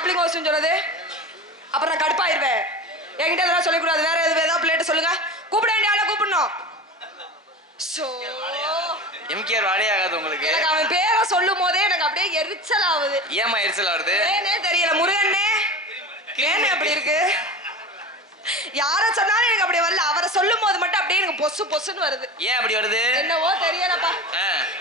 Public ஹவுஸ்னு சொல்றது? அப்புறம் நான் கடுப்பாயிருவேன். என்கிட்ட இதெல்லாம் சொல்லக்கூடாது. வேற ஏதாவது பிளேட் சொல்லுங்க. கூப்பிட வேண்டிய ஆளை கூப்பிடணும். எம்கேஆர் வாடகை ஆகாது உங்களுக்கு? எனக்கு அவன் பேரை சொல்லும் போதே எனக்கு அப்படியே எரிச்சல் ஆகுது. ஏமா எரிச்சல் ஆகுது? ஏனே தெரியல. முருகனே ஏன்னு அப்படி இருக்கு? யார சொன்னாலும் எனக்கு அப்படி வரல. அவரை சொல்லும் போது மட்டும் அப்படியே எனக்கு பொசு பொசுன்னு வருது. ஏன் அப்படி வருது? என்னவோ தெரியலப்பா.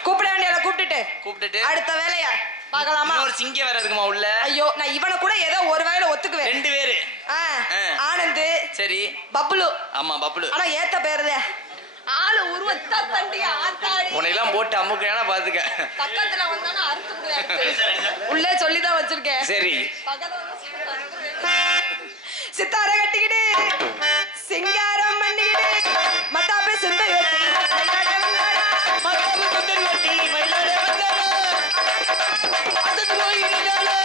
கூப்பிட வேண்டிய ஆளை கூப்பிட்டுட்டு அடுத்த வேலையா பார்க்கலாமா? ஒரு சிங்க வேற இருக்குமா உள்ள? ஐயோ, நான் இவனை கூட ஏதோ ஒரு வேலையில ஒத்துக்குவேன். 2 பேரு. ஆனந்த், சரி, பப்ளு. ஆமா பப்ளு. ஆனா ஏத்த பேருதே ஆளு உருவத்தா தண்டி ஆத்தாடி. உன்னையெல்லாம் போட்டு அமுக்குனா பாத்துக்க. பக்கத்துல வந்தானா அறுத்து விடுவேன். உள்ளே சொல்லி தான் வச்சிருக்கேன். சரி. சித்தார கட்டிக்கிட்டு சிங்காரம் பண்ணிக்கிட்டு மத்தாப்பே சுந்தரி வட்டி மயிலாட வந்தாடா. மத்தாப்பே சுந்தரி வட்டி மயிலாட வந்தாடா. அசத்து போயிட்டாடா.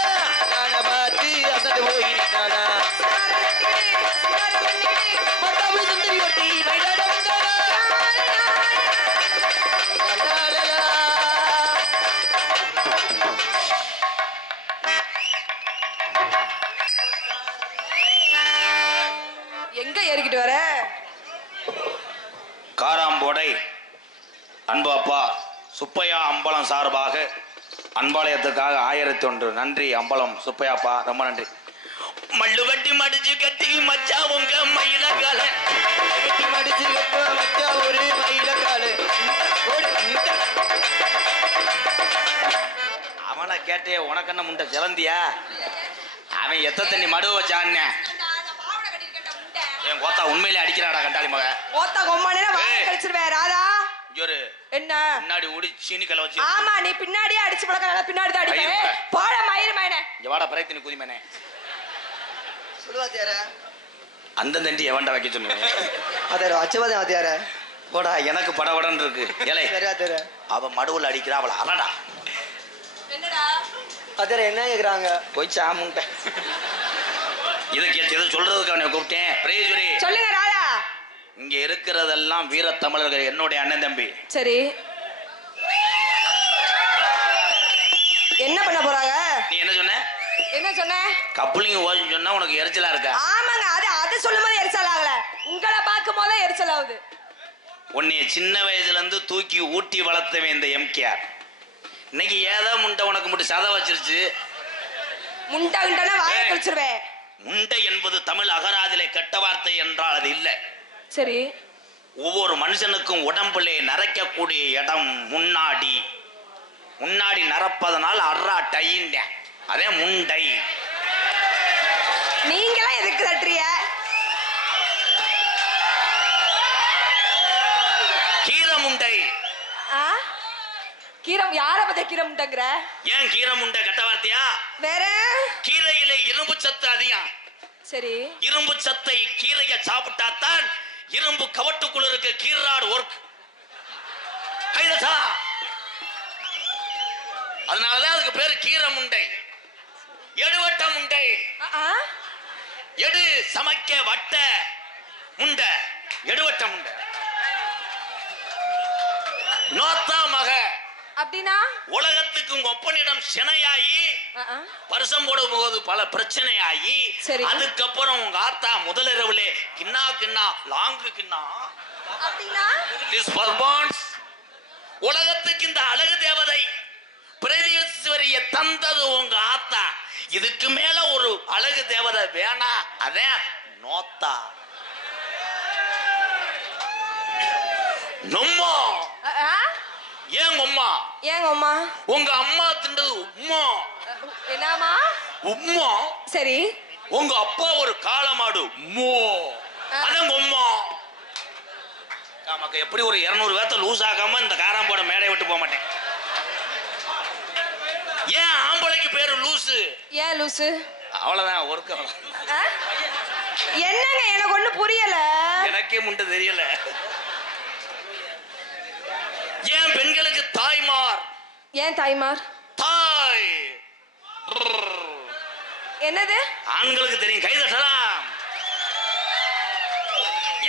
நான பாத்து அசத்து போயிட்டாடா. சித்தார கட்டிக்கிட்டு சிங்காரம் பண்ணிக்கிட்டு மத்தாப்பே சுந்தரி வட்டி மயிலாட வந்தாடா. எங்க ஏறிக்கிட்டு வர? காராம்போடை அன்பு அப்பா சுப்பையா அம்பலம் சார்பாக அன்பாலயத்துக்காக 1001 நன்றி. அம்பலம் சுப்பையாப்பா ரொம்ப நன்றி. மல்லு வட்டி மடிச்சு கட்டி மச்சா உங்க மயில கால கட்டி மடிச்சு கட்ட மச்சா ஒரு மயில கால. அவனை கேட்டே உனக்கு என்ன முண்டை சிலந்தியா? அவன் எத்த தண்ணி மடுவ வச்சான். என் கோத்தா உண்மையிலே அடிக்கிறாடா கண்டாளி மக. கோத்தா கொம்மானே வாய் கழிச்சிருவே ராதா. ஜோரு என்ன பின்னாடி ஓடி சீனி கல வச்சு. ஆமா நீ பின்னாடியே அடிச்சு பழக்கறல. பின்னாடி தான் அடிப்பே. போட மயிர் மயனே. இங்க வாடா பிரயத்தினி குதிமேனே. சொல்லுவாத்தியாரே அந்த தண்டி எவன்டா வைக்க சொன்னீங்க? அதே அச்சவாதே வாத்தியாரே. போடா எனக்கு படபடன்னு இருக்கு. ஏலே சரியா தெரிய அவ மடுவுல அடிக்கிறா அவள அரடா. என்னடா அதே என்ன கேக்குறாங்க? போய் சாமுங்க. இதுக்கு எது சொல்றதுக்கு அவனை கூப்பிட்டேன். பிரேஜுரி சொல்லுங்க ராதா. இங்க இருக்கிறதெல்லாம் வீர தமிழர்கள் என்னுடைய அண்ணன் தம்பி. சரி என்ன பண்ண போறாங்க? நீ என்ன சொன்ன? என்ன சொன்ன? கப்ளிங் ஓஜ் சொன்னா உனக்கு எரிச்சலா இருக்கா? ஆமாங்க அது சொல்லும்போது எரிச்சல் ஆகல. உங்களை பார்க்கும் போதே எரிச்சல் ஆகுது. உன்னைய சின்ன வயசுல இருந்து தூக்கி ஊட்டி வளர்த்தவன் இந்த எம்கேஆர். இன்னைக்கு ஏதோ முண்டை உனக்கு மட்டும் சதை வச்சிருச்சு. முண்டை கிண்டனா வாயை கழிச்சிருவேன். முண்டை என்பது தமிழ் அகராதிலே கெட்ட வார்த்தை என்றால் அது இல்லை. சரி. ஒவ்வொரு மனுஷனுக்கும் உடம்புலே நரைக்கக்கூடிய இடம் முன்னாடி. முன்னாடி நரப்பதனால் அர்ரா டைங்க. அதே முண்டை. நீங்களாம் எதுக்கு தட்டுறிய? கீரை முண்டை. கீரம் யார பத்தி கீரை முண்டைங்கற? ஏன் கீரை முண்டை கெட்ட வார்த்தையா? வேற கீரையிலே இரும்பு சத்து அதிகம். சரி. இரும்பு சத்தை கீரையை சாப்பிட்டாத்தான் இரும்பு கவட்டுக்குள்ள இருக்க கீராடு ஒர்க். கைதா. அதனாலதான் அதுக்கு பேரு கீரை முண்டை. எடுவட்ட முண்டை. எடு சமைக்க வட்ட முண்டை. எடுவட்ட முண்டை. நோத்தா மக அப்படினா உலகத்துக்கு உங்க ஒப்பனிடம் சினையாயி வருஷம் போடும் போது பல பிரச்சனை ஆகி அதுக்கப்புறம் உங்க ஆத்தா முதலிரவுலே கிண்ணா கிண்ணா லாங்கு கிண்ணா அப்படினா உலகத்துக்கு இந்த அழகு தேவதை பிரதீஸ்வரிய தந்தது உங்க ஆத்தா. இதுக்கு மேல ஒரு அழகு தேவதை வேணா. அதே நோத்தா நொம்மா. ஏன் உம்மா? ஏன் உம்மா? உங்க அம்மா திண்டது உம்மா. என்னமா? உம்மா. சரி. உங்க அப்பா ஒரு காளமாடு உம்மோ. அதான் உம்மா. நமக்கு எப்படி ஒரு 200 பேத்த லூஸ் ஆகாம இந்த காராம்போட மேடை விட்டு போக மாட்டேன். ஏன் ஆம்பளைக்கு பேரு லூசு? ஏன் லூசு? அவ்வளவுதான் ஒர்க். என்னங்க எனக்கு ஒண்ணு புரியல. எனக்கே முண்டை தெரியல. ஏன் பெண்களுக்கு தாய்மார்? ஏன் தாய்மார்? தாய். என்னது? ஆண்களுக்கு தெரியும் கைதட்டலாம்.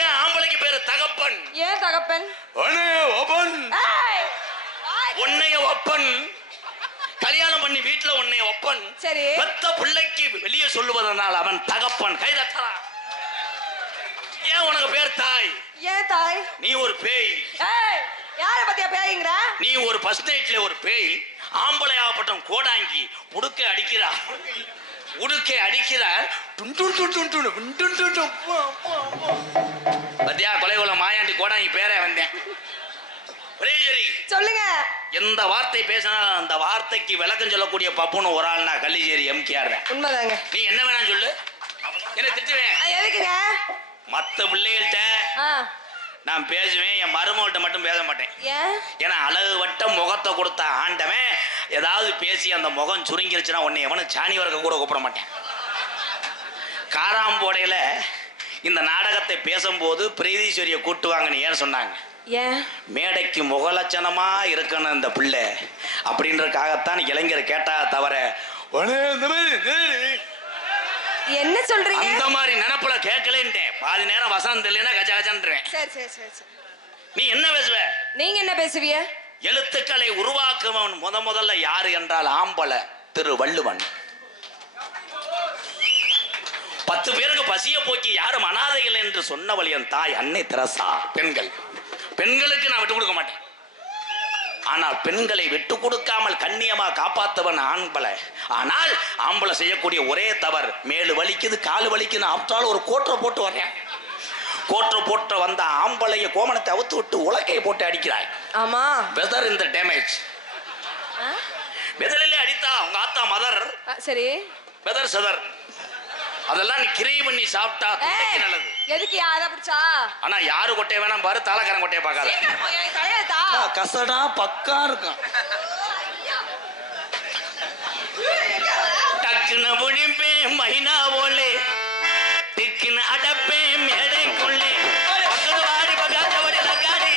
ஏன் ஆம்பளைக்கு பேரு தகப்பன்? ஏன் தகப்பன்? ஒன்னைய ஒப்பன். கல்யாணம் பண்ணி வீட்டுல உன்னை ஒப்பன். சரி. பெத்த பிள்ளைக்கு வெளியே சொல்லுவதனால் அவன் தகப்பன். கைதட்டா. ஏன் உனக்கு பேர் தாய்? ஏன் தாய்? நீ ஒரு பேய். ஏய், யார பத்தியா பேய்ங்கற? நீ ஒரு ஃபர்ஸ்ட் நைட்ல ஒரு பேய். ஆம்பளை ஆகப்பட்டம் கோடாங்கி உடுக்கை அடிக்கிறா. உடுக்கை அடிக்கிறா. பத்தியா கொலைகுல மாயாண்டி கோடாங்கி பேரே வந்தேன். ஒரே சரி சொல்லுங்க. எந்த வார்த்தை பேசினாலும் அந்த வார்த்தைக்கு விளக்கம் சொல்லக்கூடிய பப்புன்னு ஒரு ஆள்னா கள்ளிச்சேரி எம்கேஆர் தான். உண்மைதாங்க. நீ என்ன வேணா சொல்லு, என்ன திட்டுவேன். எதுக்குங்க? மத்த பிள்ளைகள்கிட்ட நான் பேசுவேன், என் மருமகள்கிட்ட மட்டும் பேச மாட்டேன். ஏன்? ஏன்னா அழகு வட்ட முகத்தை கொடுத்த ஆண்டவன் ஏதாவது பேசி அந்த முகம் சுருங்கிருச்சுன்னா உன்னை எவனும் சாணி வரைக்கும் கூட கூப்பிட மாட்டேன். காராம்போடையில இந்த நாடகத்தை பேசும்போது பிரீதீஸ்வரியை கூட்டுவாங்கன்னு ஏன் சொன்னாங்க? ஏன்? மேடைக்கு முகலட்சணமா இருக்கணும் இந்த பிள்ளை அப்படின்றதுக்காகத்தான் இளைஞர் கேட்டா தவிர என்ன சொல்றீங்க? அந்த மாதிரி நினைப்புல கேட்கலேன்ட்டேன். பாதி நேரம் வசனம் தெரியலனா கஜ கஜன்றேன். சரி சரி சரி சரி. நீ என்ன பேசுவ? நீங்க என்ன பேசுவீங்க? எழுத்துக்களை உருவாக்குவன் முதல்ல யாரு என்றால் ஆம்பளை திருவள்ளுவன். 10 பேருக்கு பசிய போக்கி யாரும் அனாதைகள் என்று சொன்னவள் என் தாய் அன்னை தெரசா. பெண்களுக்கு நான் விட்டு கொடுக்க மாட்டேன். ஆனால் பெண்களை விட்டு கொடுக்காமல் கண்ணியமா காப்பாத்தவன் ஆம்பளை. ஆனால் ஆம்பளை செய்யக்கூடிய ஒரே தவறு, மேலு வலிக்குது காலு வலிக்குது ஆப்டாலும் ஒரு கோட்டரை போட்டு வர்றேன். கோட்டரை போட்டு வந்த ஆம்பளைய கோமணத்தை அவுத்து விட்டு உலக்கையை போட்டு அடிக்கிறாய். ஆமா. வெதர் இந்த டேமேஜ். வெதரிலே அடித்தா உங்க ஆத்தா மதர். சரி. வெதர் சதர் அதெல்லாம் நீ கிரே பண்ணி சாப்பிட்டா தொண்டைக்கு நல்லது. எதுக்கு அத பிடிச்சா? ஆனா யாரு கொட்டைய வேணாம் பாரு, தாளக்காரன் கொட்டைய பார்க்காத. கசடா பக்கா இருக்கும். டக்குன்னு புடிப்பே மைனா போலே டிக்குன்னு அடப்பே மேடைக்குள்ளே பக்கத்து வாடி பக்காத்த வடி லக்காடி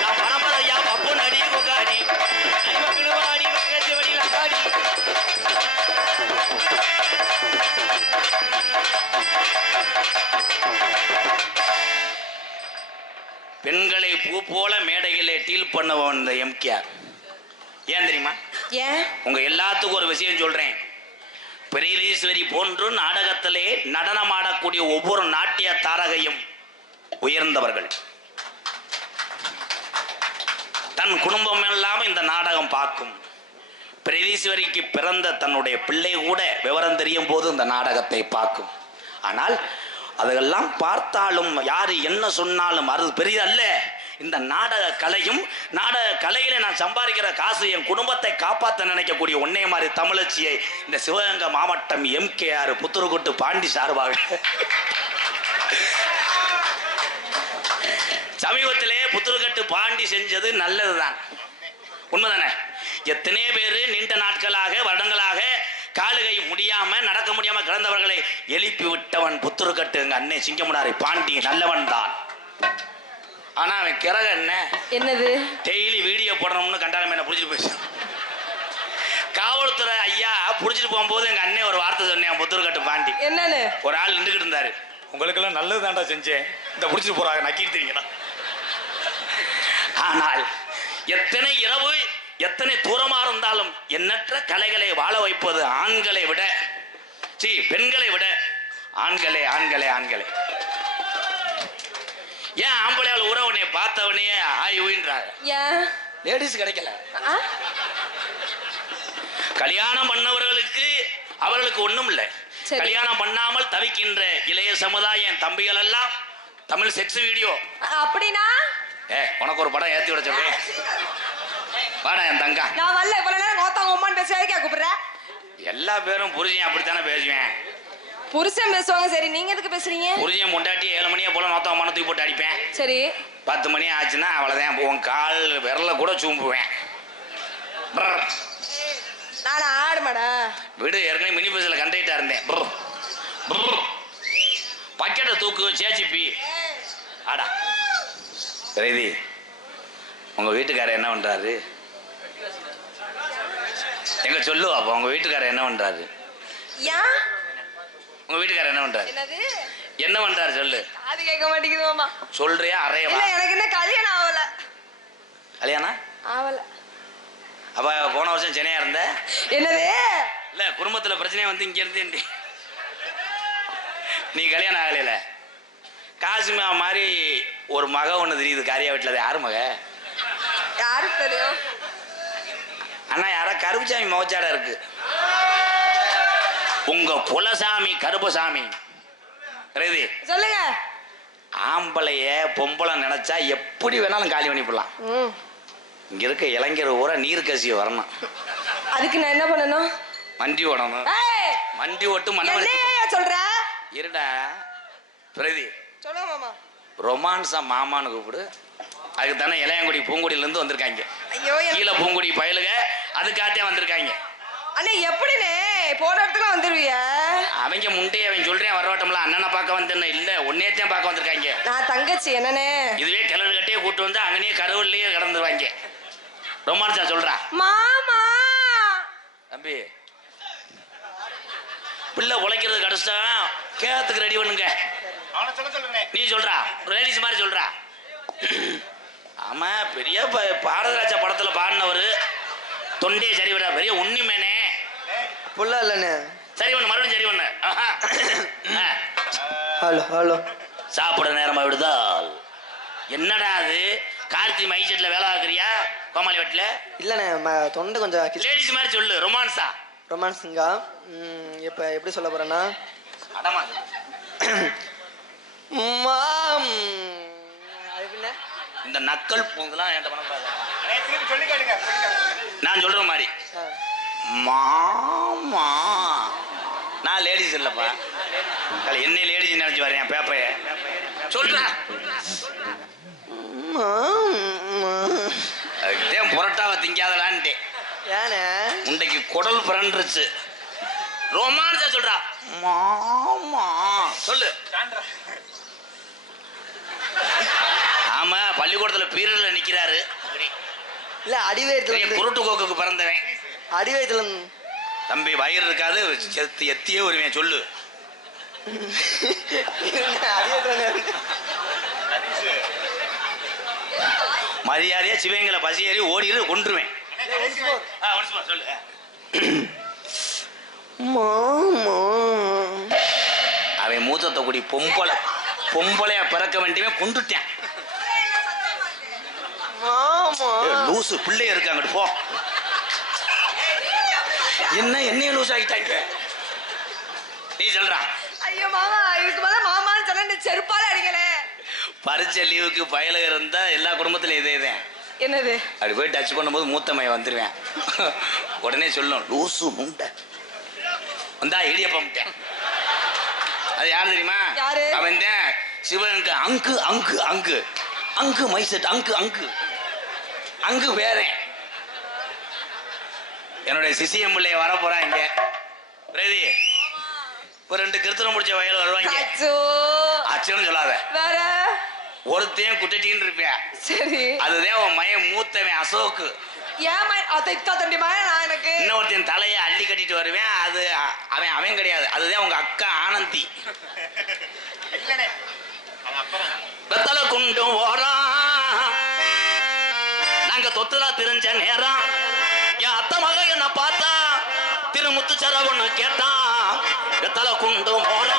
நான் பணப்பதையா பப்பு நடி கொக்காடி பக்கத்து வாடி பக்கத்து வடி லக்காடி. பெண்களை பூ போல மேடைகளை டீல் பண்ணவன் இந்த எம்கேஆர். ஏன் தெரியுமா? ஏன்? உங்க எல்லாத்துக்கும் ஒரு விஷயம் சொல்றேன். பிரீதீஸ்வரி போன்று நாடகத்திலே நடனமாடக்கூடிய ஒவ்வொரு நாட்டிய தாரகையும் உயர்ந்தவர்கள். தன் குடும்பம் எல்லாம் இந்த நாடகம் பார்க்கும். பிரீதீஸ்வரிக்கு பிறந்த தன்னுடைய பிள்ளை கூட விவரம் தெரியும் போது இந்த நாடகத்தை பார்க்கும். ஆனால் அதெல்லாம் பார்த்தாலும் யாரு என்ன சொன்னாலும் அது பெரியதல்ல. இந்த நாடக கலையும் நாடக கலையில நான் சம்பாதிக்கிற காசு என் குடும்பத்தை காப்பாற்ற நினைக்கக்கூடிய ஒன்னே மாதிரி தமிழச்சியை இந்த சிவகங்கை மாவட்டம் எம்கேஆர் புத்துருக்குட்டு பாண்டி சார்பாக சமீபத்திலே புத்துருக்கட்டு பாண்டி செஞ்சது நல்லதுதான், உண்மைதானே? எத்தனை பேரு நீண்ட நாட்களாக வருடங்களாக காலுகை முடியாம நடக்க முடியாம கிடந்தவர்களை எழுப்பி விட்டவன் புத்துருக்கட்டு எங்க அண்ணே சிங்கமுனாரை பாண்டி நல்லவன் தான். ஆனா அவன் கிறக என்னது டெய்லி வீடியோ போடணும்னு கண்டாலும் என்ன புடிச்சிட்டு போயிடுச்சு. காவல்துறை ஐயா புடிச்சிட்டு போகும்போது எங்க அண்ணே ஒரு வார்த்தை சொன்னேன். புத்துருக்கட்டு பாண்டி என்னன்னு ஒரு ஆள் நின்றுகிட்டு இருந்தாரு. உங்களுக்கு எல்லாம் நல்லது தாண்டா செஞ்சேன், இந்த புடிச்சிட்டு போறாங்க நக்கிட்டீங்கன்னா. ஆனால் எத்தனை இரவு எத்தனை தூரமா இருந்தாலும் எண்ணற்ற கலைகளை வாழ வைப்பது ஆண்களை விட பெண்களை விட ஆண்களே ஆண்களே ஆண்களே. ஏன் ஆம்பளையால் உறவனே பார்த்தவனே ஆய்வுன்றாங்க. லேடிஸ் கிடைக்கல. கல்யாணம் பண்ணவர்களுக்கு அவர்களுக்கு ஒண்ணும் இல்லை. கல்யாணம் பண்ணாமல் தவிக்கின்ற இளைய சமுதாயம் தம்பிகள் எல்லாம் தமிழ் செக்ஸ் வீடியோ அப்படின்னா உனக்கு ஒரு படம் ஏத்தி விட சொல்றேன். வாடா என் தங்கா. நான் வரல, இவ்வளவு நேரம் கோத்தாங்க உம்மான்னு பேசுறதுக்கே கூப்பிடுற. எல்லா பேரும் புருஷன் அப்படித்தானே பேசுவேன். புருஷன் பேசுவாங்க. சரி, நீங்க எதுக்கு பேசுறீங்க? புருஷன் முண்டாட்டி 7 மணியே போல நோத்த அம்மான தூக்கி போட்டு அடிப்பேன். சரி, 10 மணி ஆச்சுன்னா அவ்வளவுதான். உன் கால் விரல கூட சூம்புவேன். நான் ஆடுமாடா விடு. ஏற்கனவே மினி பஸ்ல கண்டக்டா இருந்தேன். பக்கெட்டை தூக்கு சேச்சிப்பி ஆடா. பிரீதி, உங்க வீட்டுக்காரர் என்ன பண்றாரு? எங்க சொல்லு அப்ப. உங்க வீட்டுக்காரர் என்ன பண்றாரு? உங்க வீட்டுக்காரர் என்ன பண்றாரு? என்ன பண்றாரு சொல்லு. அது கேட்க மாட்டேங்குது மாமா. சொல்றியா? அறையவா? இல்ல, எனக்கு என்ன கல்யாணம் ஆகல. கல்யாணம் ஆகல. அப்ப போன வருஷம் சென்னையா இருந்த என்னது? இல்ல குடும்பத்துல பிரச்சனையா வந்து இங்க இருந்து நீ கல்யாணம் ஆகலையில காசுமா மாதிரி ஒரு மக ஒண்ணு தெரியுது காரியா வீட்டுல. யாரு மக? யாருக்கு தெரியும்? அண்ணா யாரா கருப்புசாமி மோச்சாடா இருக்கு. உங்க குலசாமி கருப்பசாமி சொல்லுங்க. ஆம்பளைய பொம்பளை நினைச்சா எப்படி வேணாலும் காலி பண்ணி போடலாம். இங்க இருக்க இளைஞர் ஊரா நீர் கசிய வரணும். அதுக்கு நான் என்ன பண்ணணும்? மண்டி ஓடணும். மண்டி ஓட்டு சொல்ற இருடா பிரதி சொல்லுங்க மாமா. ரொமான்ஸா மாமான்னு கூப்பிடு. அதுக்கு தானே இளையங்குடி பூங்குடியில இருந்து வந்திருக்காங்க. ஐயோ கீழே பூங்குடி பயலுக அதுக்காகத்தான் வந்திருக்காங்க. அண்ணே எப்படினே போன இடத்துக்கு வந்துருவிய? அவங்க முண்டையை அவன் சொல்றேன் வரவாட்டம்ல அண்ணனை பார்க்க வந்தேன்னு இல்ல ஒன்னேத்தான் பார்க்க வந்திருக்காங்க. நான் தங்கச்சி என்னனே இதுவே கிளறு கட்டியே கூட்டு வந்து அங்கனே கருவிலேயே கடந்துருவாங்க. ரொமான்ஸா சொல்றா மாமா. தம்பி பிள்ளை உழைக்கிறது கடைசியா கேத்துக்கு ரெடி பண்ணுங்க. நீ சொல்றா லேடிஸ் மாதிரி சொல்றா. ஆமா பெரிய பாரதராஜா படத்துல பாடினவரு தொண்டையை சரி விட பெரிய உண்ணிமேனே புள்ள இல்லண்ணே. சரி ஒண்ணு மறுபடியும் சரி ஒண்ணு. ஹலோ ஹலோ சாப்பிட நேரமா விடுதால் என்னடா அது கார்த்தி மைசெட்ல வேலை ஆக்குறியா கோமாளி வீட்டுல? இல்லண்ணே தொண்டை கொஞ்சம் லேடிஸ் மாதிரி சொல்லு. ரொமான்ஸா ரொமான்ஸுங்கா. இப்ப எப்படி சொல்ல போறேன்னா இந்த நக்கல் பூங்கெல்லாம் என்கிட்ட பண்ணக்கூடாது. நான் சொல்ற மாதிரி மாமா. நான் லேடிஸ் இல்லப்பா. என்ன லேடிஸ் நினைச்சு வரேன் பேப்பைய சொல்றேன். புரட்டாவை திங்காதலான்ட்டே ஏனே உண்டைக்கு குடல் பிறண்டுருச்சு. ரொமான்ஸா சொல்றா மாமா சொல்லு. ஆமா பள்ளிக்கூடத்துல பீரியட்ல நிக்கிறாரு. இல்ல அடிவயத்துல குருட்டு கோக்குக்கு பிறந்தவன். அடிவயத்துல தம்பி வயிறு இருக்காது எத்தியே வருவேன் சொல்லு. மரியாதையா சிவங்களை பசி ஏறி ஓடிடு கொன்றுவேன். சொல்லு. அவன் மூத்தத்தை கூடி பொம்பளையா பிறக்க வேண்டியவே கொண்டுட்டேன். லூசு பிள்ளை இருக்காங்க போ. என்னைய லூஸ் ஆகிட்டாங்க. நீ சொல்றா. ஐயோ மாமா இதுக்கு மேல மாமான்னு சொன்னா நீ செருப்பால அடிக்கலே. பரிச்சை லீவுக்கு பயல இருந்தா எல்லா குடும்பத்திலும் இதேதான். என்னது? அப்படி போய் டச் பண்ணும்போது மூத்தமைய வந்துருவேன். உடனே சொல்லணும் லூசு முண்டை வந்தா இடியப்பம். அது யாரு தெரியுமா? அவன் தான் சிவனுக்கு அங்கு அங்கு அங்கு அங்கு மைசெட் அங்கு அங்கு அங்கு வேற என்னுடைய சிசிஎம் பிள்ளைய வர போறான் இங்க. ரெடி ஒரு 2 கிருத்தனம் முடிச்ச வயல் வருவாங்க. அச்சோன்னு சொல்லாத. வேற ஒருத்தையும் குட்டின்னு இருப்பேன். சரி அதுதான் உன் மயன் மூத்தவன் அசோக்கு. ஏன் தண்டி மயன் நான் எனக்கு இன்னொருத்தையும் தலையை அள்ளி கட்டிட்டு வருவேன். அது அவன் கிடையாது. அதுதான் உங்க அக்கா ஆனந்தி. வெத்தலை குண்டும் ஓரா நாங்க தொத்துலா தெரிஞ்ச நேரம் என் அத்தை மக என்ன பார்த்தா திருமுத்து சரவணு கேட்டான். வெத்தலை குண்டும் ஓரா